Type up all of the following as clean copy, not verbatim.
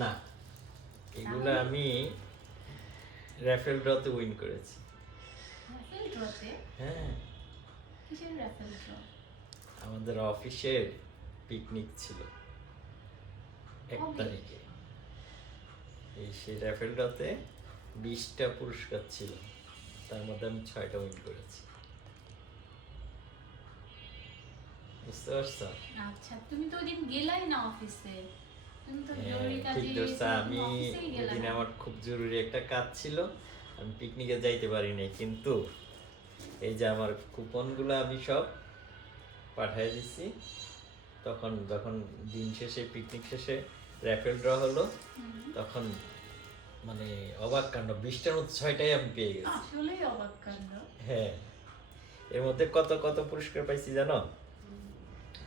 না, এগুলো আমি র্যাফেল ড্রতে উইন করেছি। রাফেল ড্রতে? হ্যাঁ, কিসের রাফেল ড্র? আমাদের অফিসের পিকনিক ছিল 1 কবে? তারিখে। সেই র্যাফেল ড্রতে 20টা পুরস্কার ছিল, তার মধ্যে আমি 6টা উইন করেছি। বুঝতে পারছো? আচ্ছা, তুমি তো ওইদিন গেলাই না অফিসে। তুমি তো হ্যাঁ, জরুরি কাজে ঠিক ধরছো। তুমি আমি অফিসেই ওই গেলা দিন না। আমার খুব জরুরি একটা কাজ ছিল, আমি পিকনিকে যাইতে পারি নাই। কিন্তু এই যে আমার কুপনগুলো আমি সব পাঠিয়ে দিছি। তখন যখন দিন শেষে, পিকনিক শেষে র্যাফেল ড্র হলো, তখন মানে অবাক কাণ্ড, 20টার মধ্যে 6টাই আমি পেয়ে গেছি। আসলেই অবাক কাণ্ড। হ্যাঁ, এর মধ্যে কত কত পুরস্কার পাইছি জানো?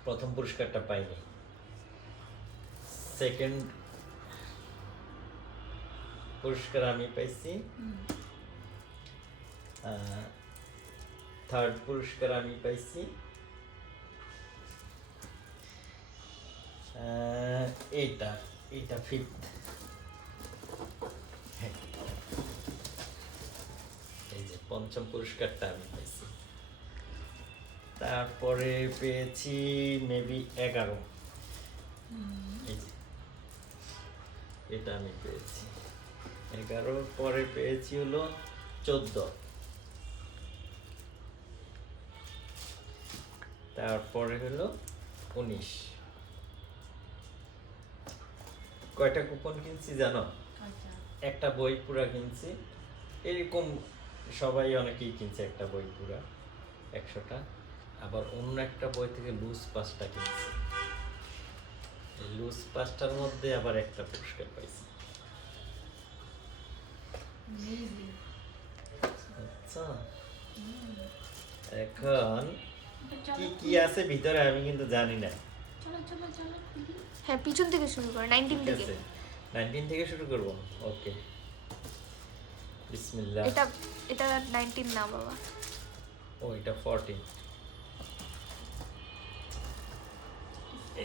প্রথম পুরস্কারটা পাইনি, সেকেন্ড পুরস্কার আমি পাইছি, থার্ড পুরস্কার আমি পাইছি, এইটা এইটা ফিফথ। এই যে পঞ্চম পুরস্কারটা আমি পাইছি। তারপরে পেয়েছি মেবি 11। এই যে এটা আমি পেয়েছি 11, পরে পেয়েছি হলো 14, তারপরে হলো 19। কয়টা কুপন কিনছি জানো? আচ্ছা। একটা বই পুরা কিনছি, এরকম সবাই অনেকেই কিনছে একটা বই পুরা 100টা। আবার অন্য একটা বই থেকে লুজ 5টা কিনছি, এই লুজ 5টার মধ্যে আবার একটা পুরস্কার পাইছি। Amazing. আচ্ছা, এখন কি কি আছে ভিতরে আমি কিন্তু জানি না। চলো চলো চলো খুলি। হ্যাঁ, পিছন থেকে শুরু করো, 19 ঠিক থেকে। আছে, 19 থেকে শুরু করব। ওকে, বিসমিল্লাহ। এটা এটা 19 না বাবা। ও, এটা 14,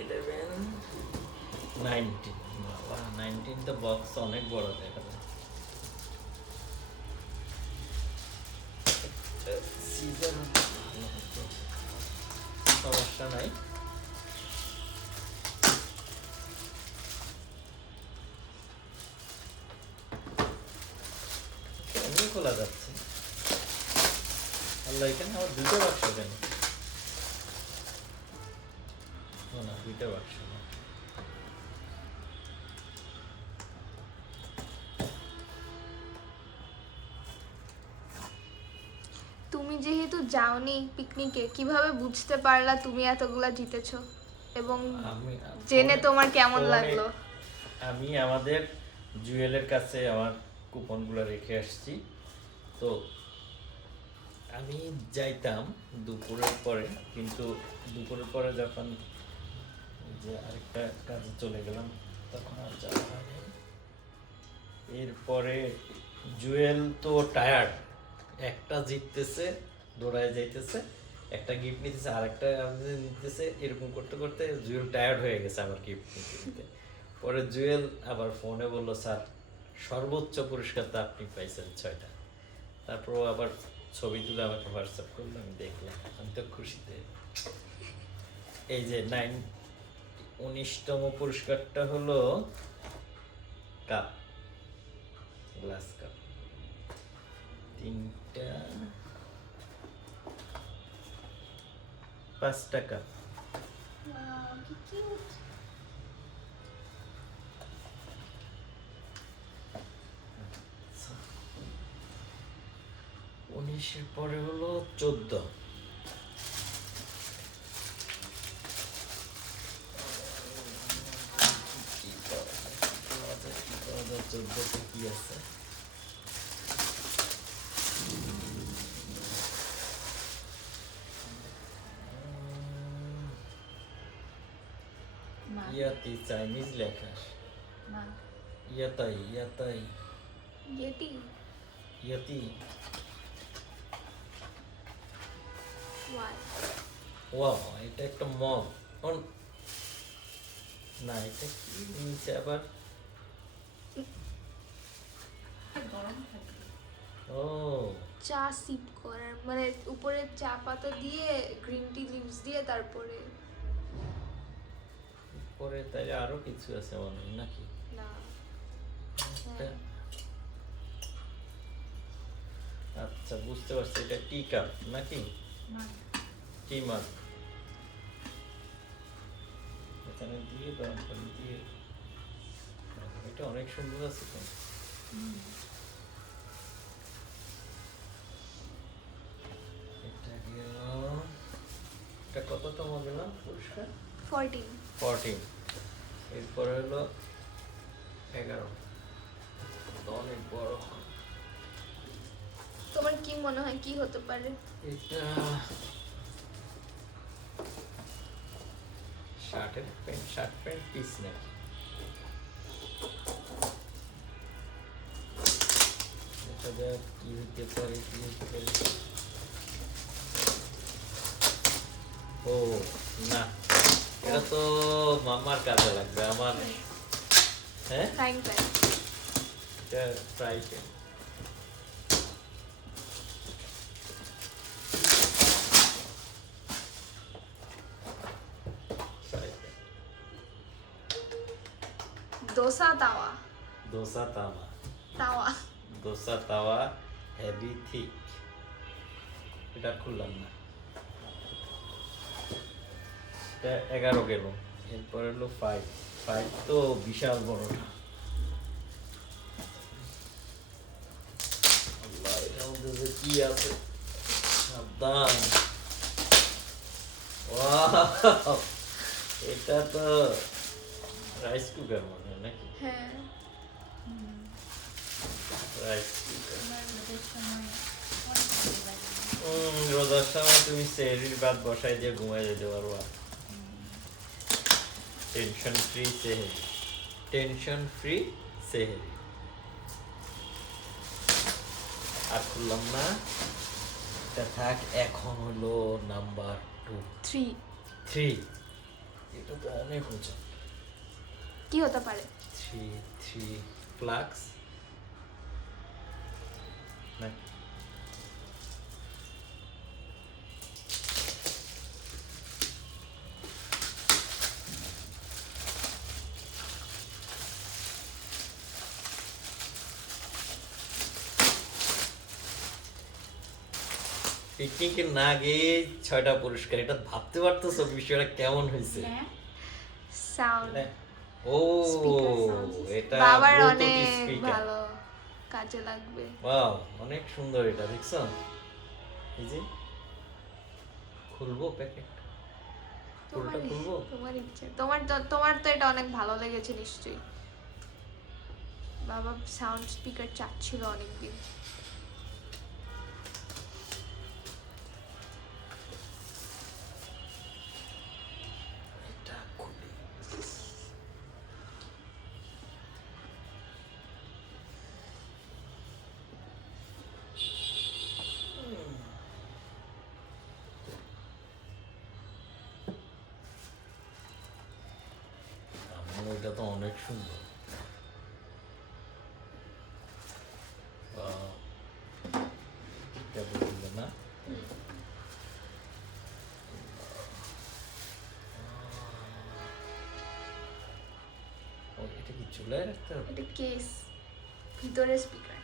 11, 19। বাবা, 19 তো বক্স অনেক বড় দেখা যায়। সিজন সমস্যা নাই। এমনি খোলা যাচ্ছে। আল্লাহ, এখানে আমার 2টা বাক্স কেন? না, 2টা বাক্স না। তুমি যেহেতু যাওনি পিকনিকে, কিভাবে বুঝতে পারলা তুমি এতগুলা জিতেছো? এবং আমি জেনে তোমার কেমন ফোনে- লাগলো? আমি আমাদের জুয়েলের কাছে আমার কুপনগুলো রেখে আসছি। তো আমি যাইতাম দুপুরের পরে, কিন্তু দুপুরের পরে যখন যে আরেকটা কাজে চলে গেলাম, তখন আর যাওয়া হয়নি। এরপরে জুয়েল তো টায়ার্ড, একটা জিততেছে, দৌড়ায় যাইতেছে, একটা গিফট নিতেছে, আরেকটা নিতেছে, এরকম করতে করতে জুয়েল টায়ার্ড হয়ে গেছে আমার গিফট নিতে নিতে। পরে জুয়েল আবার ফোনে বললো, স্যার সর্বোচ্চ পুরস্কার তো আপনি পাইছেন 6টা। তারপর ও আবার ছবি তুলে আমাকে হোয়াটসঅ্যাপ করলো, আমি দেখলাম, আমি তো খুশিতে। এই যে 19তম পুরস্কারটা হলো কাপ, গ্লাস কাপ, 3টা, 5টা কাপ। Wow, কি কিউট। 19-এর পরে হলো 14। কি পাওয়া যায় 14তে কি আছে? মা ইয়াতি চাইনিজ লেখা, মা ইয়াতাই ইয়াতাই ইয়েটি। ইয়াতি। ওয়াও। ওয়াও, এটা একটা মগ। না, এটা কি নিচে আবার গরম থাকে। ও চা সিপ করার, মানে উপরে চা পাতা দিয়ে গ্রিন টি লিভস দিয়ে তারপরে। পরে তাইলে আরো কিছু আছে মনে হয় নাকি? না এটা- আচ্ছা বুঝতে পারছি, এটা টি কাপ নাকি? মানে টি মাগ এখানে দিয়ে গরম পানি দিয়ে। এটা অনেক সুন্দর আছে তো। এটা গেল, এটা কততম দিলাম পুরস্কার? 14। 14। এরপরে হলো 11। তো অনেক বড়। তোমার কি মনে হয় কি হতে পারে? এটা শার্ট প্যান্ট পিস নাকি? এটা দেখ কি হতে পারে, কি হতে পারে। ও না, এটা তো মামার কাজে লাগবে আমার। হ্যাঁ, ফ্রাইং প্যান। এটা fry pan. Fry pan. Dosa তাওয়া। দোসা তাওয়া। তাওয়া। দোসা তাওয়া হেভি থিক। এটা খুললাম না। এটা 11 গেল। এরপর হলো 5। 5 তো বিশাল বড়টা। আল্লাহ, এটার মধ্যে যে কি আছে, সাবধান। ওয়াও, এটা তো রাইস কুকার মনে হয় নাকি? হ্যাঁ। Rice cooker. তোমার রোদের সময় অনেক ভালো লাগে। রোজার সময় তুমি সেহরির ভাত বসাই দিয়ে ঘুমাই যেতে পারবা। টেনশন ফ্রি সেহরি। টেনশন ফ্রি সেহরি। আর খুললাম না, এটা থাক। এখন হলো নাম্বার 2। 3। 3। এটা তো অনেক উঁচু। কি হতে পারে? 3 ফ্লাক্স নাকি? পিকনিকে না গিয়ে 6টা পুরস্কার, এটা ভাবতে পারতেছো বিষয়টা কেমন হয়েছে? হ্যাঁ, সাউন্ড। ও Speaker sound system। এটা বাবার ব্লুটুথ অনেক স্পিকার। ভালো কাজে লাগবে। ওয়াও, অনেক সুন্দর এটা, দেখছো? এই যে খুলবো প্যাকেট, পুরোটা তোমার খুলবো। তোমার ইচ্ছে। তোমার তো এটা অনেক ভালো লেগেছে নিশ্চয়ই। বাবা সাউন্ড স্পিকার চাচ্ছিল অনেকদিন। এটা খুলি। আমার এটা তো অনেক সুন্দর। Wow, এটা বলবে না? ও, এটা কি চুলায় রাখতে হবে? এটা কেস, ভিতরে স্পিকার।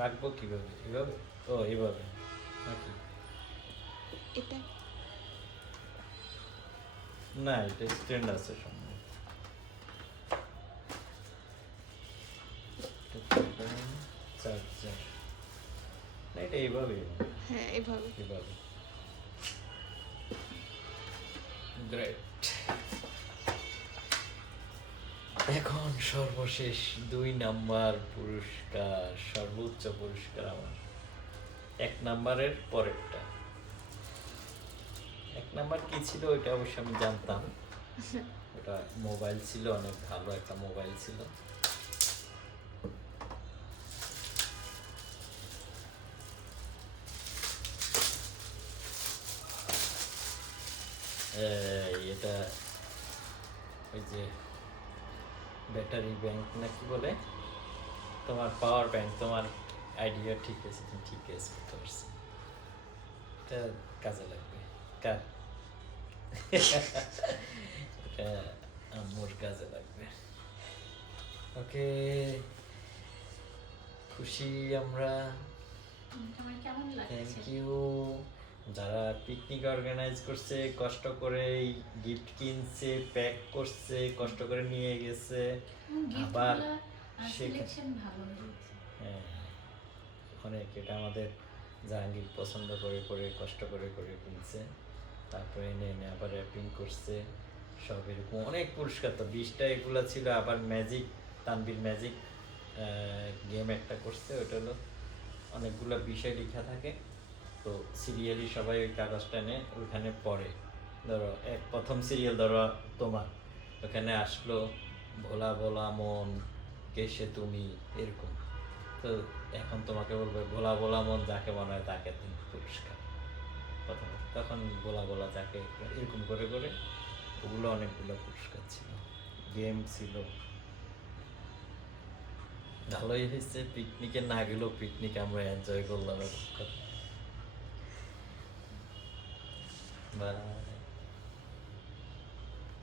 রাখবো কিভাবে? এভাবে? ও এভাবে নাকি? এটা না, এটা স্ট্যান্ড আছে সামনে। চার্জার না, এটা এইভাবে হ্যাঁ এভাবে। এভাবে। গ্রেট। এখন সর্বশেষ 2 নাম্বার পুরস্কার, সর্বোচ্চ পুরস্কার আমার। 1 নাম্বারের পরেরটা। 1 নাম্বার কি ছিল ওইটা অবশ্য আমি জানতাম। ওটা মোবাইল ছিল, অনেক ভালো একটা মোবাইল ছিল। এটা ওই যে ব্যাটারি ব্যাংক না কি বলে, তোমার পাওয়ার ব্যাংক, তোমার আইডিয়া ঠিক আছে, তুমি ঠিক আছে করতে পারছো, এটা কাজে লাগবে। কার এটা আম্মুর কাজে লাগবে। ওকে, খুশি আমরা। তোমার কেমন থ্যাংক লাগছে? ইউ যারা পিকনিক অর্গানাইজ করছে, কষ্ট করে গিফট কিনছে, প্যাক করছে, কষ্ট করে নিয়ে গেছে। আবার সিলেকশন ভালো হয়েছে। হ্যাঁ, অনেক, এটা আমাদের জাহাঙ্গীর পছন্দ করে করে কষ্ট করে করে কিনছে, তারপরে এনে এনে আবার র্যাপিং করছে সব। এরকম অনেক পুরস্কার তো 20টা এগুলো ছিল। আবার ম্যাজিক, তানভীর ম্যাজিক গেম একটা করছে, ওটা হলো অনেকগুলো বিষয় লেখা থাকে, তো সিরিয়ালি সবাই ওই কাগজটা এনে ওইখানে পড়ে। ধরো প্রথম সিরিয়াল ধরো তোমার, ওখানে আসলো ভোলা ভোলা মন, কেসে তুমি, এরকম। তো এখন তোমাকে বলবে ভোলা ভোলা মন যাকে মনে হয় তাকে তুমি পুরস্কার প্রথমে, তখন ভোলা ভোলা যাকে, এরকম করে করে ওগুলো অনেকগুলো পুরস্কার ছিল, গেম ছিল। ভালোই হয়েছে, পিকনিকে না গেলেও পিকনিক আমরা এনজয় করলাম। বাই।